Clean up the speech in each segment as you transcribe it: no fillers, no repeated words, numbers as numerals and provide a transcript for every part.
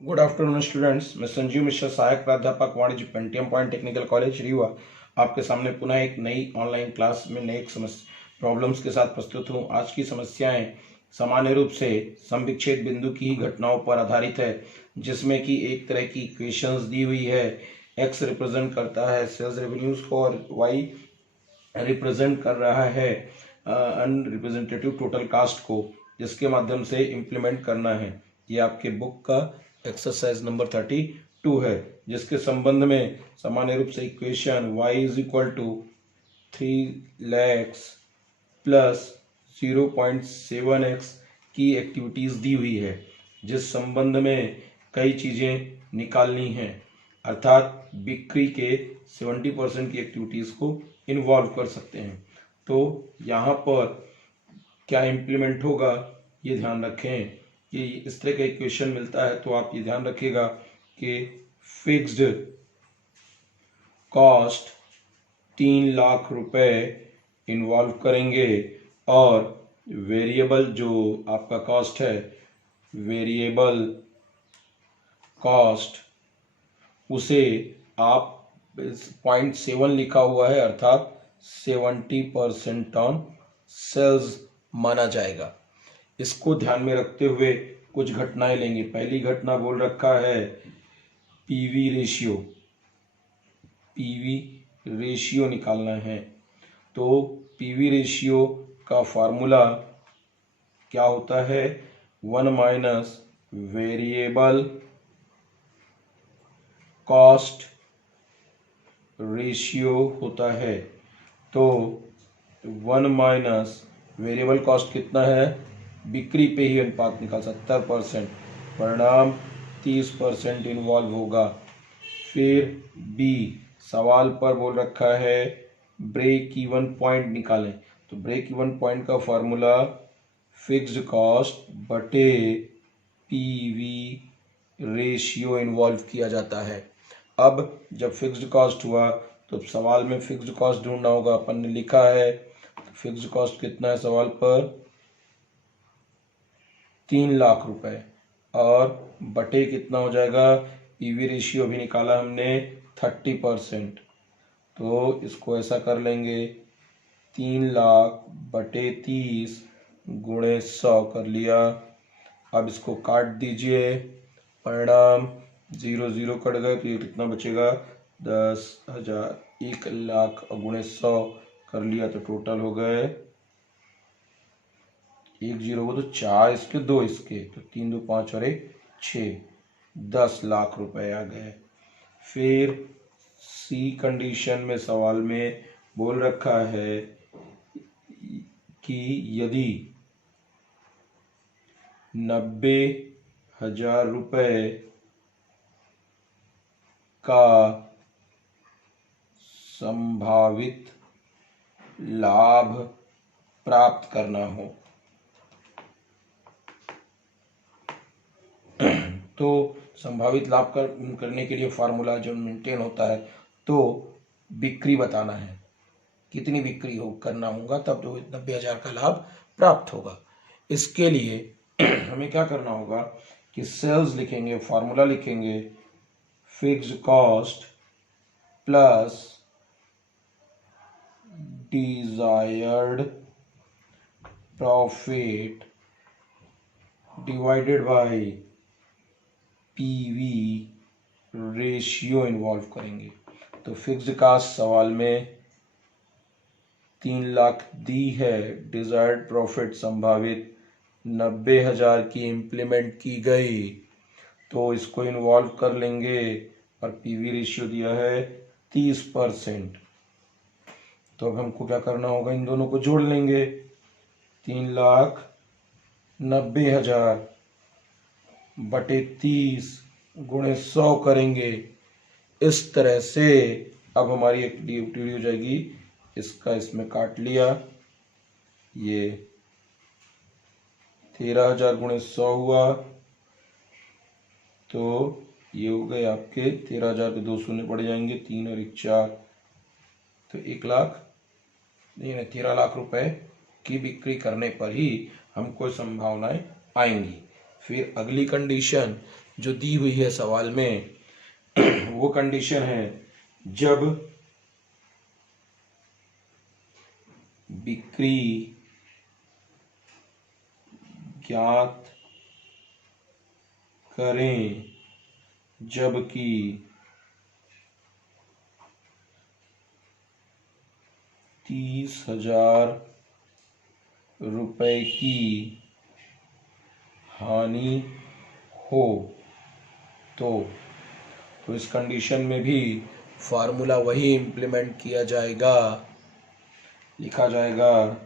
Good afternoon students. मैं संजीव मिश्रा, सहायक प्राध्यापक वाणिज्य Pentium point technical college Rewa, आपके सामने पुनः एक नई ऑनलाइन क्लास में नए प्रॉब्लम्स के साथ प्रस्तुत हूँ। आज की समस्याएं सामान्य रूप से समविच्छेद बिंदु की ही घटनाओं पर आधारित है, जिसमें कि एक तरह की इक्वेशंस दी हुई है। एक्स रिप्रेजेंट करता है सेल्स रेवेन्यूज को और वाई रिप्रेजेंट कर रहा है अनरिप्रेजेंटेटिव टोटल कास्ट को, जिसके माध्यम से इम्प्लीमेंट करना है। ये आपके बुक का एक्सरसाइज नंबर 32 है, जिसके संबंध में सामान्य रूप से equation y is equal to 3 lakhs plus 0.7x की एक्टिविटीज दी हुई है, जिस संबंध में कई चीजें निकालनी हैं, अर्थात बिक्री के 70% की एक्टिविटीज को इन्वॉल्व कर सकते हैं। तो यहाँ पर क्या इम्प्लीमेंट होगा ये ध्यान रखें कि इस तरह का इक्वेशन मिलता है तो आप ये ध्यान रखिएगा कि फिक्स्ड कॉस्ट 3 लाख रुपए इन्वॉल्व करेंगे और वेरिएबल जो आपका कॉस्ट है, वेरिएबल कॉस्ट उसे आप 0.7 लिखा हुआ है, अर्थात 70% ऑन सेल्स माना जाएगा। इसको ध्यान में रखते हुए कुछ घटनाएं लेंगे। पहली घटना बोल रखा है पीवी रेशियो निकालना है। तो पीवी रेशियो का फार्मूला क्या होता है? 1 माइनस वेरिएबल कॉस्ट रेशियो होता है। तो 1 माइनस वेरिएबल कॉस्ट कितना है? बिक्री पे ही अनुपात निकाल 70%, परिणाम 30% इन्वॉल्व होगा। फिर बी, सवाल पर बोल रखा है ब्रेक इवन पॉइंट निकालें। तो ब्रेक इवन पॉइंट का फॉर्मूला फिक्स्ड कॉस्ट बटे पीवी रेशियो इन्वॉल्व किया जाता है। अब जब फिक्स्ड कॉस्ट हुआ तो सवाल में फिक्स्ड कॉस्ट ढूंढना होगा। अपन ने लिखा है फिक्स्ड कॉस्ट कितना है सवाल पर? 3 लाख रुपए, और बटे कितना हो जाएगा? पीवी रेशियो भी निकाला हमने 30%। तो इसको ऐसा कर लेंगे, 3 लाख बटे 30 गुणे 100 कर लिया। अब इसको काट दीजिए, परिणाम 0 0 कट गए तो ये कितना बचेगा? 10,000। 1 लाख गुणे 100 कर लिया तो टोटल हो गए 1 0 को तो 4 इसके 2 इसके, तो 3 2 5 और 1 6, 10 लाख रुपए आ गए। फिर सी कंडीशन में सवाल में बोल रखा है कि यदि 90,000 रुपए का संभावित लाभ प्राप्त करना हो तो संभावित लाभ करने के लिए फार्मूला जो मेंटेन होता है, तो बिक्री बताना है, कितनी बिक्री करना होगा तब तो 90,000 का लाभ प्राप्त होगा। इसके लिए हमें क्या करना होगा कि सेल्स लिखेंगे, फार्मूला लिखेंगे fixed cost plus desired profit divided by PV ratio involve करेंगे। तो फिक्स्ड कॉस्ट सवाल में 3 लाख दी है, डिजायर्ड प्रॉफिट संभावित 90,000 की इम्प्लीमेंट की गई, तो इसको इन्वॉल्व कर लेंगे और पीवी रेशियो दिया है 30%। तो अब हमको क्या करना होगा? इन दोनों को जोड़ लेंगे। 3,90,000 बटे 30 गुणे 100 करेंगे। इस तरह से अब हमारी एक्टिविटी हो जाएगी। इसका इसमें काट लिया, ये 13,000 गुणे 100 हुआ, तो ये हो गए आपके 13,000 के 2 शून्य पड़ जाएंगे, 3 और 1 4, तो 1 लाख नहीं 13 लाख रुपए की बिक्री करने पर ही हमको संभावनाएं आएंगी। फिर अगली कंडीशन जो दी हुई है सवाल में वो कंडीशन है जब बिक्री ज्ञात करें जबकि 30,000 रुपए की हानि हो तो इस कंडीशन में भी फार्मूला वही इम्प्लीमेंट किया जाएगा, लिखा जाएगा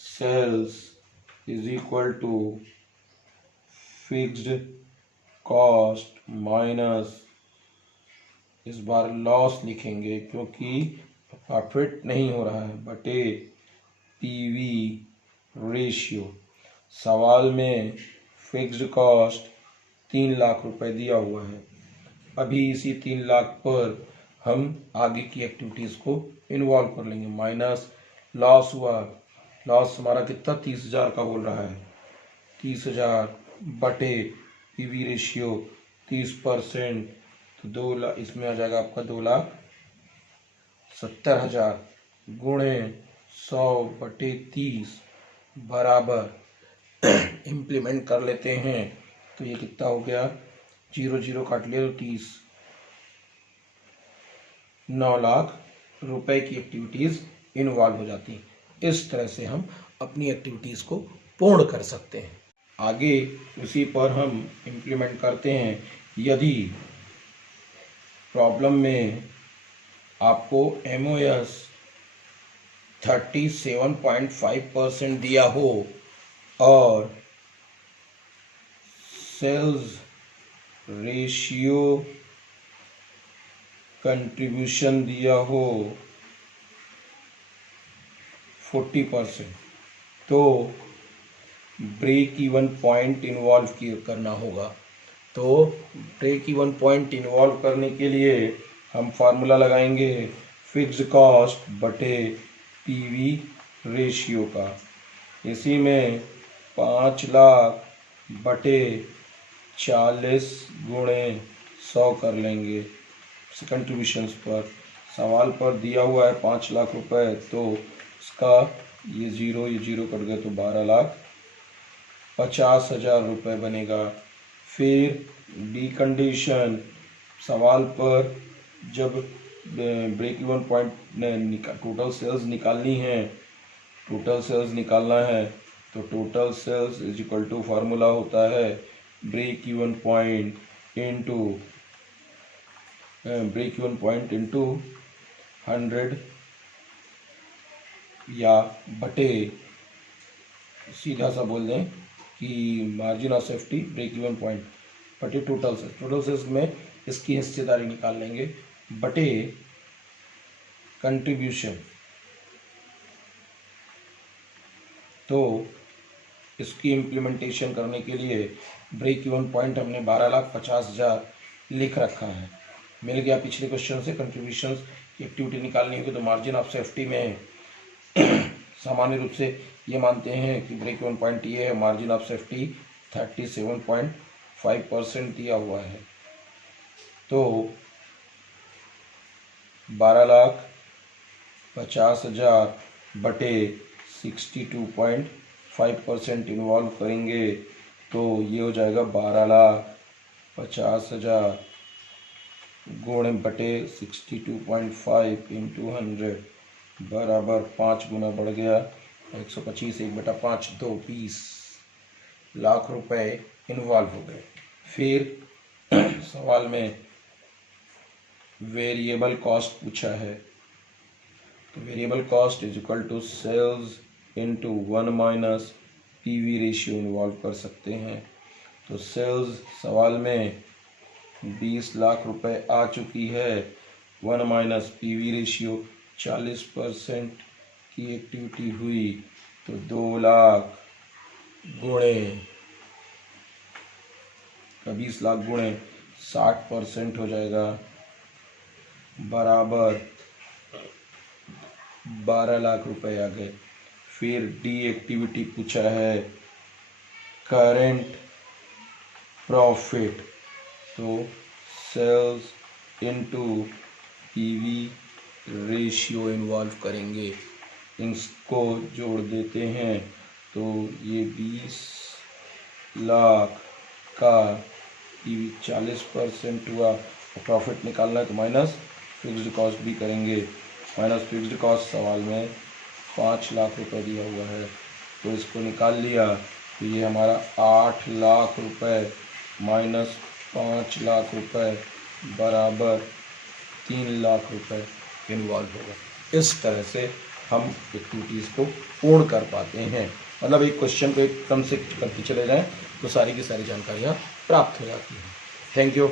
sales is equal to fixed cost minus, इस बार लॉस लिखेंगे क्योंकि प्रॉफिट नहीं हो रहा है, बटे पीवी रेशियो। सवाल में फिक्स्ड कॉस्ट 3 लाख रुपए दिया हुआ है। अभी इसी 3 लाख पर हम आगे की एक्टिविटीज़ को इन्वॉल्व कर लेंगे। माइनस लॉस हुआ, लॉस हमारा कितना 30,000 का बोल रहा है, 30,000 बटे पीवी रेशियो 30%, तो 2 लाख, इसमें आ जाएगा आपका 2,70,000 गुणे 100 बटे 30 बराबर इम्प्लीमेंट कर लेते हैं तो ये कितना हो गया, 0 0 काट लिया तो 30, 9 लाख रुपए की एक्टिविटीज़ इन्वॉल्व हो जाती हैं। इस तरह से हम अपनी एक्टिविटीज़ को पूर्ण कर सकते हैं। आगे उसी पर हम इम्प्लीमेंट करते हैं। यदि प्रॉब्लम में आपको MOS 37.5% दिया हो और सेल्स रेशियो कंट्रीब्यूशन दिया हो 40%, तो ब्रेक इवन पॉइंट इन्वॉल्व करना होगा। तो ब्रेक इवन पॉइंट इन्वॉल्व करने के लिए हम फार्मूला लगाएंगे फिक्स्ड कॉस्ट बटे पीवी रेशियो का। इसी में 5 लाख बटे 40 गुणे 100 कर लेंगे कंट्रीब्यूशंस पर। सवाल पर दिया हुआ है 5 लाख रुपए, तो इसका ये जीरो कट गया तो 12,50,000 रुपये बनेगा। फिर डी कंडीशन, सवाल पर जब break even point total sales निकालनी है, टोटल सेल्स निकालना है, तो total sales is equal to formula होता है ब्रेक इवन पॉइंट इंटू 100 या बटे, सीधा सा बोल दें कि margin of safety break even point बटे टोटल सेल्स। टोटल सेल्स में इसकी हिस्सेदारी निकाल लेंगे बटे कंट्रीब्यूशन। तो इसकी इम्प्लीमेंटेशन करने के लिए ब्रेक इवन पॉइंट हमने 12,50,000 लिख रखा है, मिल गया पिछले क्वेश्चन से। कंट्रीब्यूशंस की एक्टिविटी निकालनी होगी तो मार्जिन ऑफ सेफ्टी में सामान्य रूप से ये मानते हैं कि ब्रेक इवन पॉइंट ये है, मार्जिन ऑफ सेफ्टी 37.5% दिया हुआ है, तो 12,50,000 बटे 62.5% इन्वॉल्व करेंगे तो ये हो जाएगा 12,50,000 गुणे बटे 62.5 इंटू 100 बराबर 5 गुना बढ़ गया 125, 1/5, 2 20 लाख रुपए इन्वॉल्व हो गए। फिर सवाल में वेरिएबल कॉस्ट पूछा है, तो variable cost is equal to sales into 1 minus PV ratio involve कर सकते हैं। तो सेल्स सवाल में 20 लाख रुपए आ चुकी है, 1 माइनस पीवी रेशियो 40% की एक्टिविटी हुई तो 2 लाख गुणे 20 लाख गुणे 60% हो जाएगा बराबर 12 लाख रुपए आ गए। फिर डी एक्टिविटी पूछा है, करंट प्रॉफिट, तो sales into PV ratio involve करेंगे, इसको जोड़ देते हैं तो ये 20 लाख का पीवी 40% हुआ, प्रॉफिट निकालना है तो माइनस फिक्स्ड कॉस्ट भी करेंगे। माइनस फिक्स्ड कॉस्ट सवाल में 5 लाख रुपए दिया हुआ है, तो इसको निकाल लिया तो ये हमारा 8 लाख रुपए माइनस 5 लाख रुपए बराबर 3 लाख रुपए इन्वॉल्व होगा। इस तरह से हम एक्टिविटीज़ को पूर्ण कर पाते हैं। मतलब एक क्वेश्चन को एकदम से करते चले जाएं तो सारी की सारी जानकारियाँ प्राप्त हो जाती हैं। Thank you.